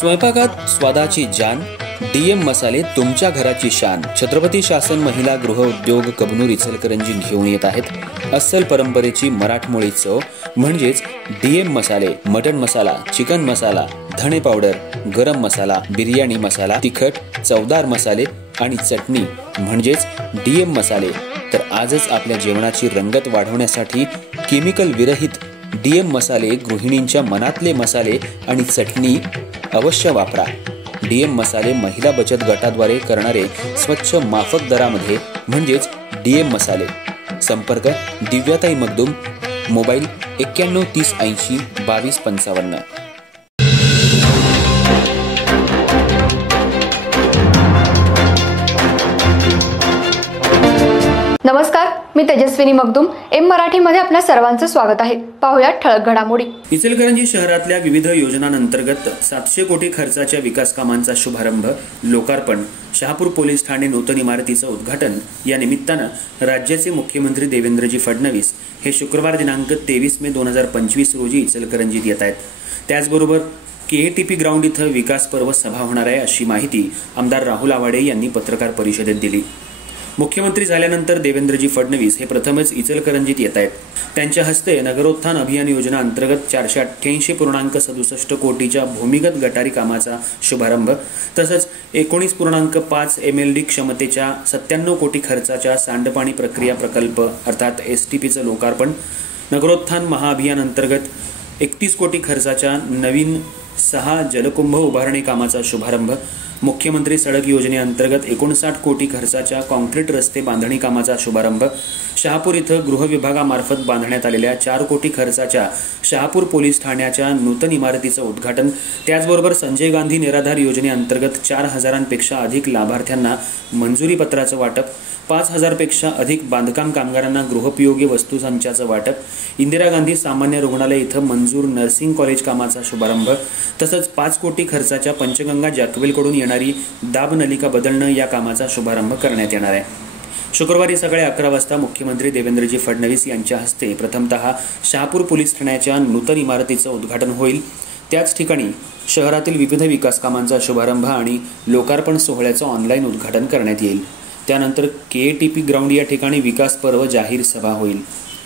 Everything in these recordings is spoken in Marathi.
स्वयंपाकात स्वादाची जान, डीएम मसाले तुमच्या घराची शान। छत्रपती शासन महिला गृह उद्योग कबनूर इचलकरंजी घेऊन येत आहेत अस्सल परंपरेची मराठमोळी चव म्हणजेच डीएम मसाले। मटन मसाला, चिकन मसाला, धणे पावडर, गरम मसाला, बिर्याणी मसाला, तिखट चवदार मसाले आणि चटणी म्हणजेच डीएम मसाले। तर आजच आपल्या जेवणाची रंगत वाढवण्यासाठी केमिकल विरहित डीएम मसाले, गृहिणींच्या मनातले मसाले आणि चटणी अवश्य वापरा। डीएम मसाले महिला बचत गटाद्वारे करणारे स्वच्छ माफक दरामध्ये म्हणजेच डीएम मसाले। संपर्क दिव्याताई मगदूम, मोबाईल 91 30 80 22 55। नमस्कार, मी तेजस्विनी मगदूम। एम मराठीमध्ये आपल्या सर्वांचं स्वागत आहे। पाहूया ठळक घडामोडी। इचलकरंजी शहरातल्या विविध योजनांअंतर्गत 700 कोटी खर्चाच्या विकास कामांचा शुभारंभ, लोकार्पण, शहापूर पोलीस ठाणे नूतन इमारतीचं उद्घाटन या निमित्तानं राज्याचे मुख्यमंत्री देवेंद्रजी फडणवीस हे शुक्रवार दिनांक 23 मे 2025 रोजी इचलकरंजीत येत आहेत। त्याचबरोबर केएटीपी ग्राउंड इथं विकास पर्व सभा होणार आहे अशी माहिती आमदार राहुल आवाडे यांनी पत्रकार परिषदेत दिली। मुख्यमंत्री झाल्यानंतर देवेंद्रजी फडणवीस हे प्रथमच इचलकरंजीत येत आहेत। त्यांच्या हस्ते नगरोत्थान अभियान योजना अंतर्गत 488.67 कोटीच्या भूमिगत गटारी कामाचा शुभारंभ, तसंच 19.5 MLD क्षमतेच्या 97 कोटी खर्चाच्या सांडपाणी प्रक्रिया प्रकल्प अर्थात एसटीपीचं लोकार्पण, नगरोत्थान महाअभियान अंतर्गत 31 कोटी खर्चाच्या नवीन 6 जलकुंभ उभारणी कामाचा शुभारंभ, मुख्यमंत्री सडक योजनेअंतर्गत 59 कोटी खर्चाच्या कॉन्क्रीट रस्ते बांधणी कामाचा शुभारंभ, शहापूर इथं गृह विभागामार्फत बांधण्यात आलेल्या 4 कोटी खर्चाच्या शहापूर पोलीस ठाण्याच्या नूतन इमारतीचं उद्घाटन, त्याचबरोबर संजय गांधी निराधार योजनेअंतर्गत 4,000पेक्षा अधिक लाभार्थ्यांना मंजुरी पत्राचं वाटप, 5,000 पेक्षा अधिक बांधकाम कामगारांना गृहोपयोगी वस्तू संचाचं वाटप, इंदिरा गांधी सामान्य रुग्णालय इथं मंजूर नर्सिंग कॉलेज कामाचा शुभारंभ, तसंच 5 कोटी खर्चाच्या पंचगंगा जॅकवेलकडून येणारी दाब नलिका बदलणं या कामाचा शुभारंभ करण्यात येणार आहे। शुक्रवारी सकाळी 11 वाजता मुख्यमंत्री देवेंद्रजी फडणवीस यांच्या हस्ते प्रथमतः शहापूर पोलीस ठाण्याच्या नूतन इमारतीचं उद्घाटन होईल। त्याच ठिकाणी शहरातील विविध विकास कामांचा शुभारंभ आणि लोकार्पण सोहळ्याचं ऑनलाईन उद्घाटन करण्यात येईल। त्यानंतर केएटीपी ग्राउंड या ठिकाणी विकास पर्व जाहीर सभा होईल।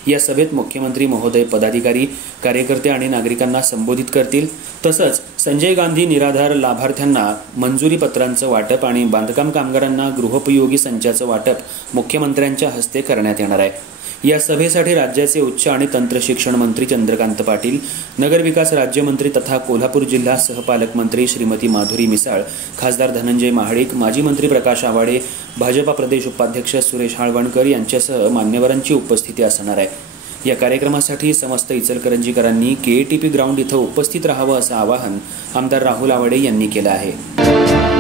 या सभेत मुख्यमंत्री महोदय पदाधिकारी, कार्यकर्ते आणि नागरिकांना संबोधित करतील। तसंच संजय गांधी निराधार लाभार्थ्यांना मंजुरी पत्रांचं वाटप आणि बांधकाम कामगारांना गृहोपयोगी संचाचं वाटप मुख्यमंत्र्यांच्या हस्ते करण्यात येणार आहे। या सभेसाठी राज्याचे उच्च आणि तंत्र शिक्षण मंत्री चंद्रकांत पाटील, नगरविकास राज्यमंत्री तथा कोल्हापूर जिल्हा सहपालकमंत्री श्रीमती माधुरी मिसाळ, खासदार धनंजय महाडिक, माजी मंत्री प्रकाश आवाडे, भाजपा प्रदेश उपाध्यक्ष सुरेश हाळवणकर यांच्यासह मान्यवरांची उपस्थिती असणार आहे। या कार्यक्रमासाठी समस्त इचलकरंजीकरांनी केएटीपी ग्राउंड इथं उपस्थित राहावं असं आवाहन आमदार राहुल आवाडे यांनी केलं आहे।